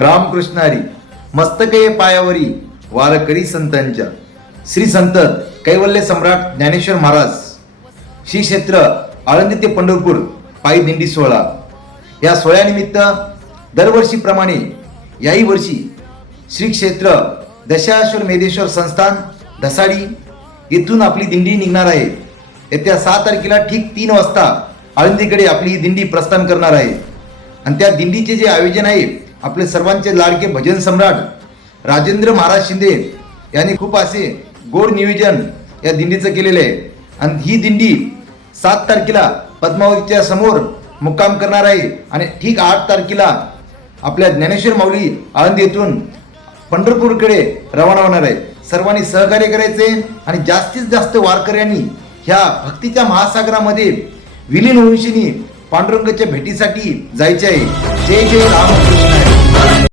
रामकृष्ण हरी. मस्तके पायावरी वारकरी संतांच्या. श्री संत कैवल्य सम्राट ज्ञानेश्वर महाराज श्री क्षेत्र आळंदी ते पंढरपूर पायी दिंडी सोहळा. या सोहळ्यानिमित्त दरवर्षीप्रमाणे याही वर्षी श्री क्षेत्र दशाश्वर मेधेश्वर संस्थान धसाडी येथून आपली दिंडी निघणार आहे. येत्या 6 तारखेला ठीक 3 वाजता आळंदीकडे आपली ही दिंडी प्रस्थान करणार आहे. आणि त्या दिंडीचे जे आयोजन आहे आपले सर्वांचे लाडके भजन सम्राट राजेंद्र महाराज शिंदे यांनी खूप असे गोड नियोजन या दिंडीचं केलेलं आहे. आणि ही दिंडी 7 तारखेला पद्मावतीच्या समोर मुक्काम करणार आहे आणि ठीक 8 तारखेला आपल्या ज्ञानेश्वर माऊली आळंदी येथून पंढरपूरकडे रवाना होणार आहे. सर्वांनी सहकार्य करायचे आणि जास्तीत जास्त वारकऱ्यांनी ह्या भक्तीच्या महासागरामध्ये विलीन होऊन पांडुरंगाच्या भेटीसाठी जायचे आहे. जय जय रामकृष्ण.